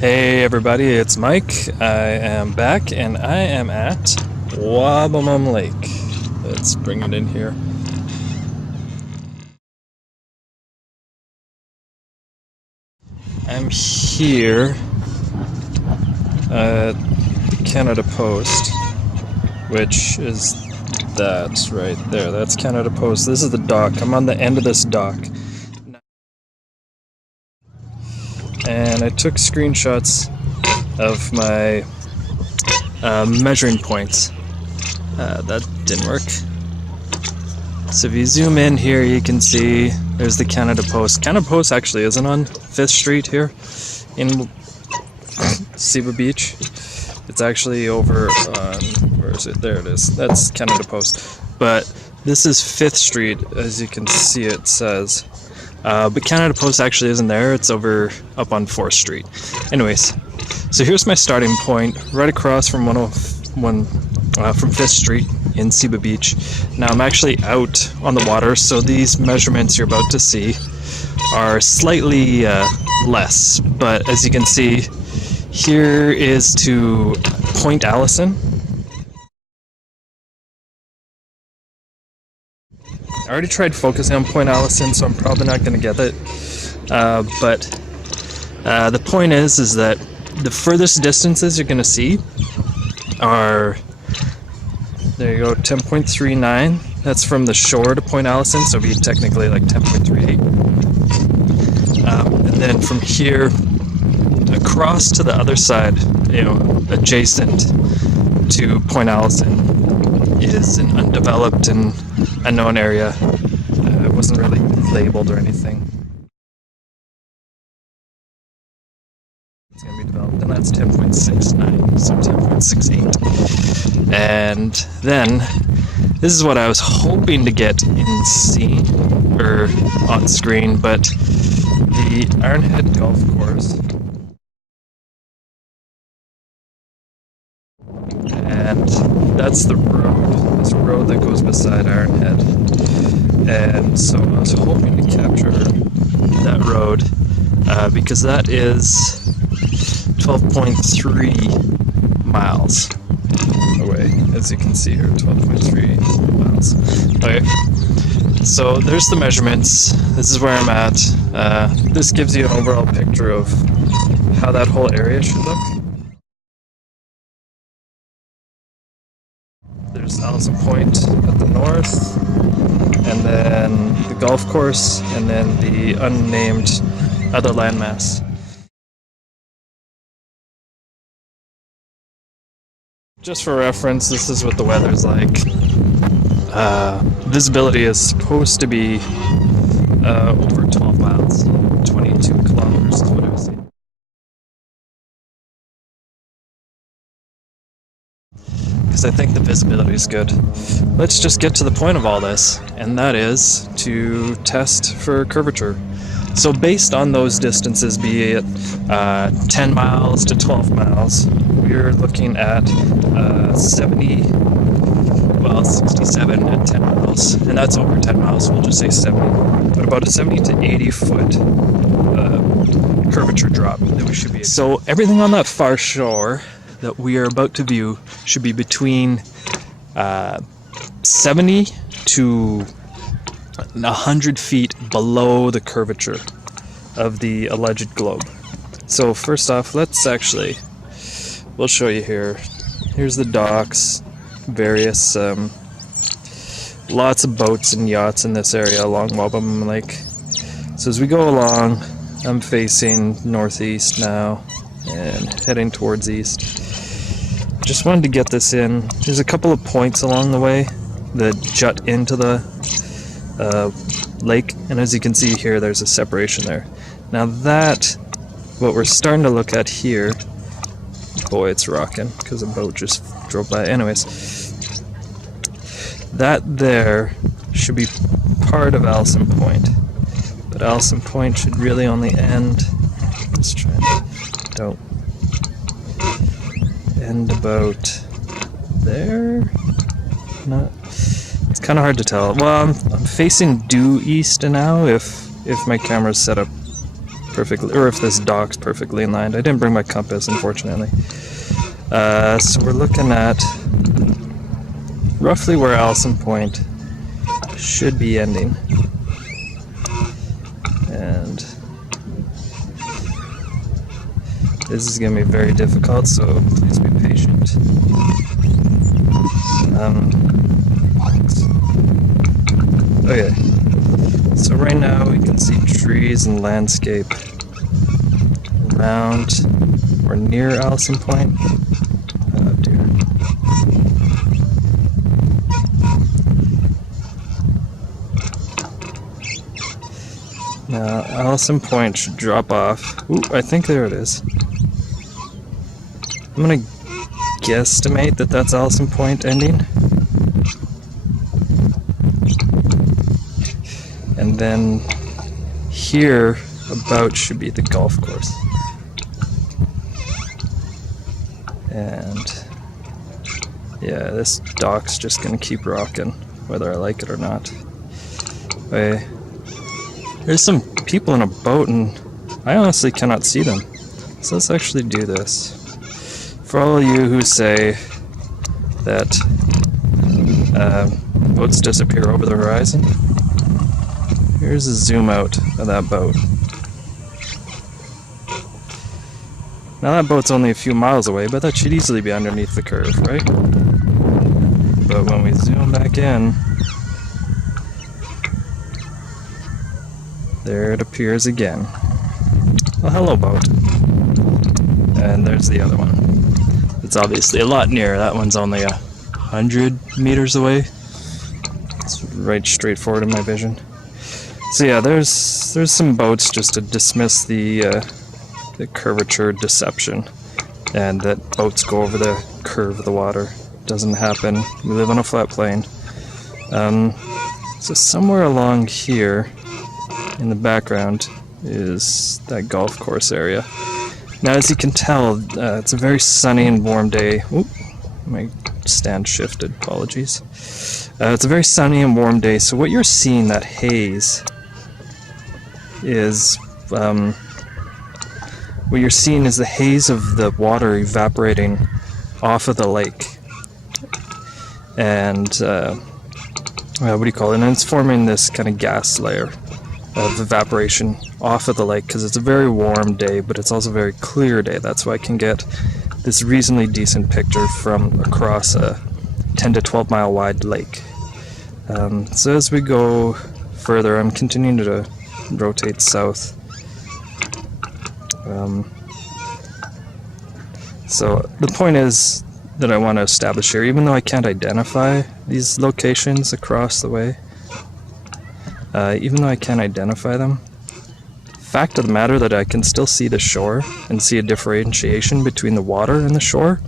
Hey everybody, it's Mike. I am back and I am at Wabamum Lake. Let's bring it in here. I'm here at the Canada Post, which is that right there. That's Canada Post. This is the dock. I'm on the end of this dock. And I took screenshots of my measuring points. That didn't work. So if you zoom in here, you can see there's the Canada Post. Canada Post actually isn't on 5th Street here in Seba Beach. It's actually over on, where is it? There it is. That's Canada Post. But this is 5th Street, as you can see it says. But Canada Post actually isn't there, it's over up on 4th Street. Anyways, so here's my starting point, right across from 101, from 5th Street in Seba Beach. Now I'm actually out on the water, so these measurements you're about to see are slightly less. But as you can see, here is to Point Allison. I already tried focusing on Point Allison, so I'm probably not going to get it. But the point is that the furthest distances you're going to see are, there you go, 10.39. That's from the shore to Point Allison, so it'd be technically like 10.38. And then from here across to the other side, adjacent to Point Allison, is an undeveloped and unknown area. It wasn't really labeled or anything. It's going to be developed, and that's 10.69, so 10.68. And then, this is what I was hoping to get in scene, or on screen, but the Ironhead Golf Course. And that's the road, this road that goes beside Ironhead. And so I was hoping to capture that road because that is 12.3 miles away, as you can see here, 12.3 miles. Okay, so there's the measurements. This is where I'm at. This gives you an overall picture of how that whole area should look. There's Allison Point at the north, and then the golf course, and then the unnamed other landmass. Just for reference, this is what the weather's like. Visibility is supposed to be over 12 miles, 22 kilometers is what I was saying. Because I think the visibility is good. Let's just get to the point of all this, and that is to test for curvature. So based on those distances, be it 10 miles to 12 miles, we're looking at 67 at 10 miles, and that's over 10 miles, so we'll just say 70, but about a 70 to 80 foot curvature drop that we should be. So everything on that far shore that we are about to view should be between 70 to 100 feet below the curvature of the alleged globe. So first off, we'll show you here. Here's the docks, various, lots of boats and yachts in this area along Wabamum Lake. So as we go along, I'm facing northeast now and heading towards east. Just wanted to get this in. There's a couple of points along the way that jut into the lake, and as you can see here, there's a separation there. Now what we're starting to look at here, boy, it's rocking because a boat just drove by. Anyways, that there should be part of Allison Point, but Allison Point should really only end. Let's try and end about there. Not. It's kind of hard to tell. Well, I'm facing due east now if my camera's set up perfectly, or if this dock's perfectly in line. I didn't bring my compass, unfortunately. So we're looking at roughly where Allison Point should be ending. And this is going to be very difficult, so please be patient. Okay, so right now we can see trees and landscape around or near Allison Point. Oh dear. Now Allison Point should drop off. Ooh, I think there it is. I'm gonna guesstimate that that's Allison Point ending. And then here about should be the golf course. And yeah, this dock's just gonna keep rocking, whether I like it or not. Okay. There's some people in a boat and I honestly cannot see them. So let's actually do this. For all of you who say that boats disappear over the horizon, here's a zoom out of that boat. Now that boat's only a few miles away, but that should easily be underneath the curve, right? But when we zoom back in, there it appears again. Well, hello boat. And there's the other one. It's obviously a lot nearer. That one's only 100 meters away. It's right straight forward in my vision. So yeah, there's some boats just to dismiss the curvature deception, and that boats go over the curve of the water. Doesn't happen. We live on a flat plain. So somewhere along here in the background is that golf course area. Now, as you can tell, it's a very sunny and warm day. Oop, my stand shifted, apologies. It's a very sunny and warm day, so what you're seeing, that haze, is what you're seeing is the haze of the water evaporating off of the lake. And what do you call it? And it's forming this kind of gas layer of evaporation off of the lake, because it's a very warm day, but it's also a very clear day. That's why I can get this reasonably decent picture from across a 10 to 12 mile wide lake. So as we go further, I'm continuing to rotate south. So the point is that I want to establish here, even though I can't identify these locations across the way, even though I can't identify them, fact of the matter that I can still see the shore and see a differentiation between the water and the shore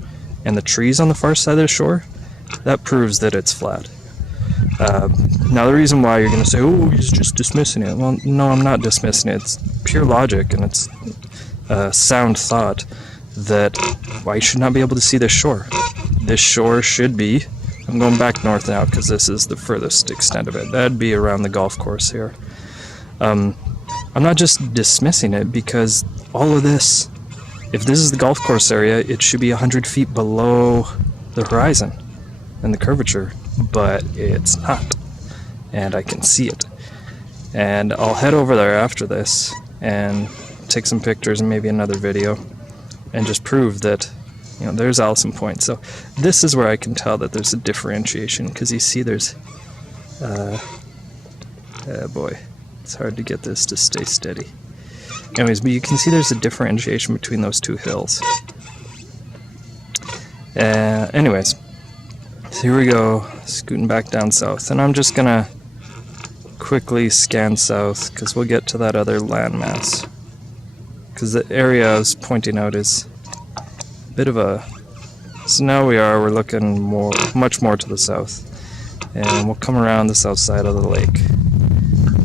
and the trees on the far side of the shore, that proves that it's flat. Now the reason why you're going to say, oh, he's just dismissing it. Well, no, I'm not dismissing it. It's pure logic, and it's sound thought that I should not be able to see this shore. This shore should be, I'm going back north now because this is the furthest extent of it. That'd be around the golf course here. I'm not just dismissing it because all of this, if this is the golf course area, it should be 100 feet below the horizon and the curvature, but it's not, and I can see it. And I'll head over there after this and take some pictures and maybe another video and just prove that, you know, there's Allison Point. So this is where I can tell that there's a differentiation, because you see there's boy, it's hard to get this to stay steady. Anyways, but you can see there's a differentiation between those two hills. Anyways, so here we go, scooting back down south, and I'm just gonna quickly scan south because we'll get to that other landmass, because the area I was pointing out is a bit of a, so now we're looking much more to the south, and we'll come around the south side of the lake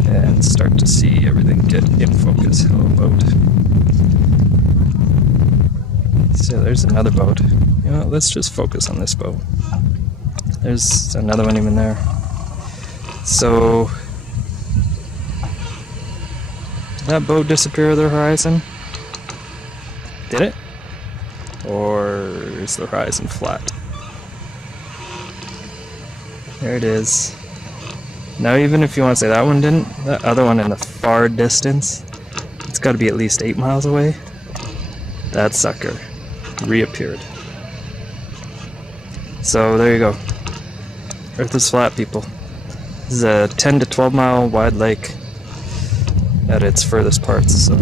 and start to see everything get in focus. Hello boat. So there's another boat. You know, let's just focus on this boat. There's another one even there. So that boat disappear over the horizon? Did it? Or is the horizon flat? There it is. Now even if you want to say that one didn't, that other one in the far distance, it's got to be at least 8 miles away. That sucker reappeared. So there you go. Earth is flat, people. This is a 10 to 12 mile wide lake at its furthest parts. So,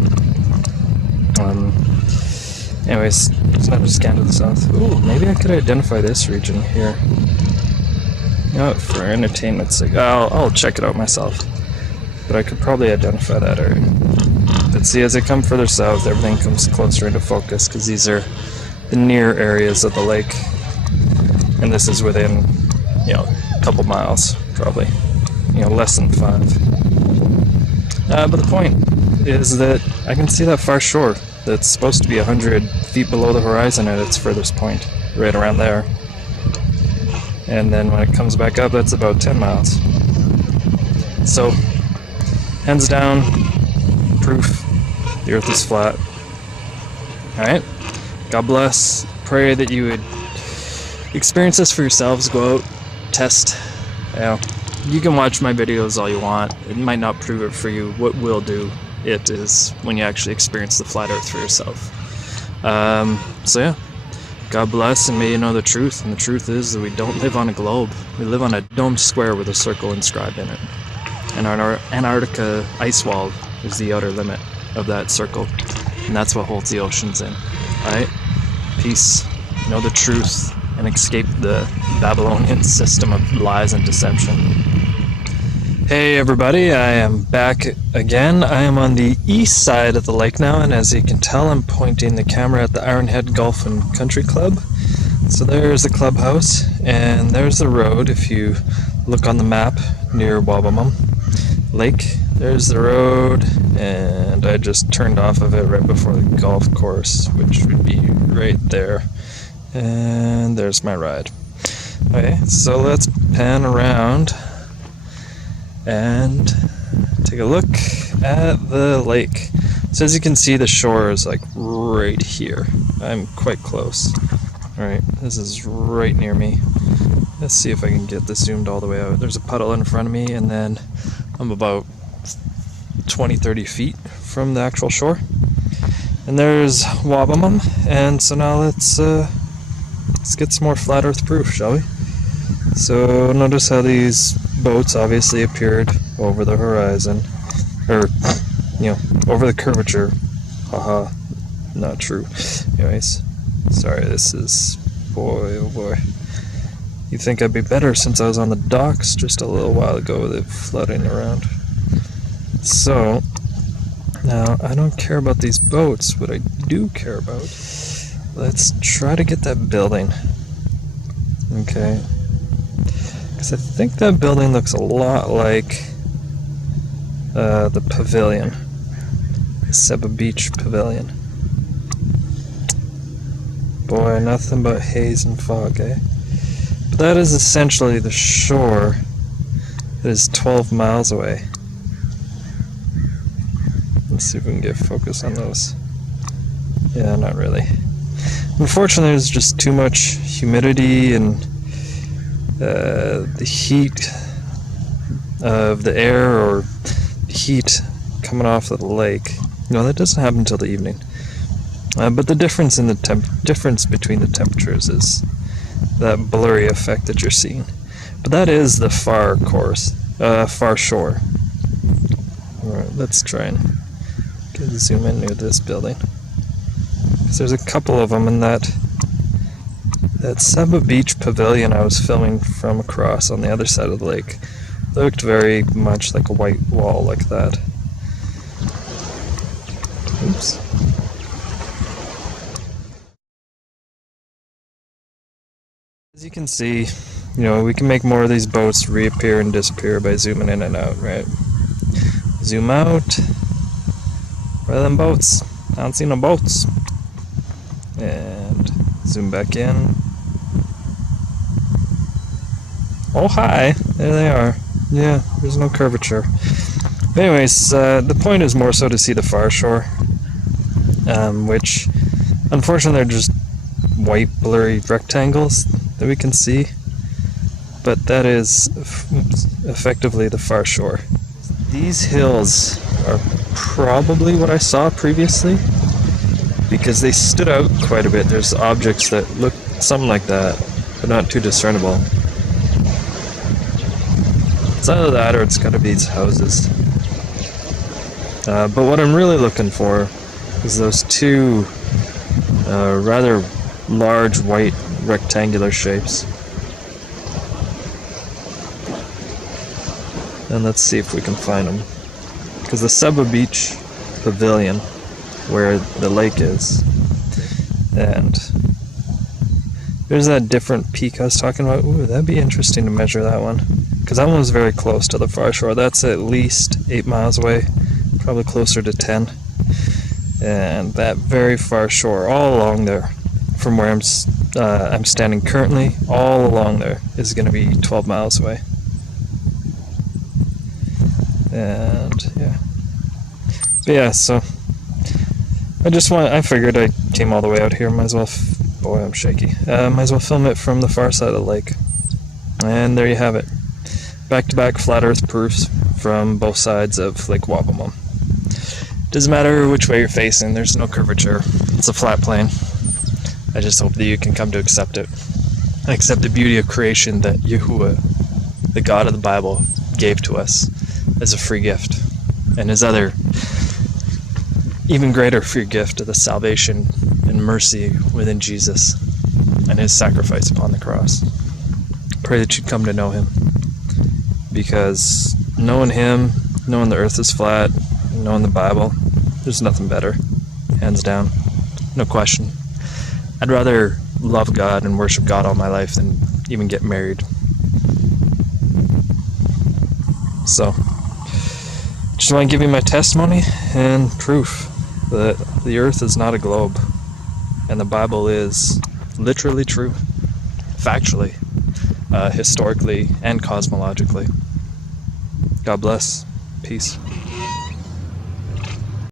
anyways, it's not just scan to the south. Ooh, maybe I could identify this region here. You know, for entertainment's sake, I'll check it out myself. But I could probably identify that area. But see, as I come further south, everything comes closer into focus because these are the near areas of the lake. And this is within, you know, a couple miles, probably. You know, less than 5. But the point is that I can see that far shore that's supposed to be 100 feet below the horizon at its furthest point, right around there. And then when it comes back up, that's about 10 miles. So, hands down, proof the earth is flat. Alright? God bless. Pray that you would experience this for yourselves. Go out, test. You know, you can watch my videos all you want. It might not prove it for you. What will do it is when you actually experience the flat earth for yourself. So yeah. God bless, and may you know the truth. And the truth is that we don't live on a globe. We live on a domed square with a circle inscribed in it. And our Antarctica ice wall is the outer limit of that circle. And that's what holds the oceans in. Alright? Peace. Know the truth. And escape the Babylonian system of lies and deception. Hey everybody, I am back again. I am on the east side of the lake now, and as you can tell, I'm pointing the camera at the Ironhead Golf and Country Club. So there's the clubhouse, and there's the road. If you look on the map near Wabamum Lake, there's the road, and I just turned off of it right before the golf course, which would be right there. And there's my ride. Okay, so let's pan around and take a look at the lake. So as you can see, the shore is like right here. I'm quite close. Alright, this is right near me. Let's see if I can get this zoomed all the way out. There's a puddle in front of me, and then I'm about 20-30 feet from the actual shore. And there's Wabamum, and so now let's get some more flat earth proof, shall we? So notice how these boats obviously appeared over the horizon, or, you know, over the curvature. Haha, not true. Anyways, sorry, this is, boy, oh boy. You'd think I'd be better since I was on the docks just a little while ago with it floating around. So, now, I don't care about these boats. What I do care about, let's try to get that building. Okay. Because I think that building looks a lot like the pavilion. The Seba Beach pavilion. Boy, nothing but haze and fog, eh? But that is essentially the shore that is 12 miles away. Let's see if we can get focus on those. Yeah, not really. Unfortunately, there's just too much humidity and the heat of the air, or heat coming off of the lake. You know, that doesn't happen until the evening. But the difference in the difference between the temperatures is that blurry effect that you're seeing. But that is the far shore. Alright, let's try and zoom in near this building. Because there's a couple of them in that Seba Beach pavilion I was filming from across on the other side of the lake. They looked very much like a white wall like that. Oops. As you can see, you know, we can make more of these boats reappear and disappear by zooming in and out, right? Zoom out. Where are them boats? I don't see no boats. And zoom back in. Oh, hi! There they are. Yeah, there's no curvature. But anyways, the point is more so to see the far shore, which unfortunately are just white blurry rectangles that we can see, but that is effectively the far shore. These hills are probably what I saw previously, because they stood out quite a bit. There's objects that look something like that, but not too discernible. It's either that or it's gotta be these houses. But what I'm really looking for is those two rather large white rectangular shapes. And let's see if we can find them. Because the Seba Beach pavilion, where the lake is, and there's that different peak I was talking about. Ooh, that'd be interesting to measure that one. Because that one was very close to the far shore. That's at least 8 miles away, probably closer to 10. And that very far shore, all along there, from where I'm standing currently, all along there is going to be 12 miles away. And yeah, but yeah. So I figured I came all the way out here. Might as well. Boy, I'm shaky. Might as well film it from the far side of the lake. And there you have it. Back-to-back flat Earth proofs from both sides of Lake Wabamum. Doesn't matter which way you're facing. There's no curvature. It's a flat plane. I just hope that you can come to accept it. Accept the beauty of creation that Yahuwah, the God of the Bible, gave to us as a free gift, and his other even greater free gift of the salvation and mercy within Jesus and his sacrifice upon the cross. Pray that you come to know him, because knowing him, knowing the earth is flat, knowing the Bible, there's nothing better, hands down, no question. I'd rather love God and worship God all my life than even get married. So just want to give you my testimony and proof that the earth is not a globe, and the Bible is literally true, factually, historically, and cosmologically. God bless. Peace.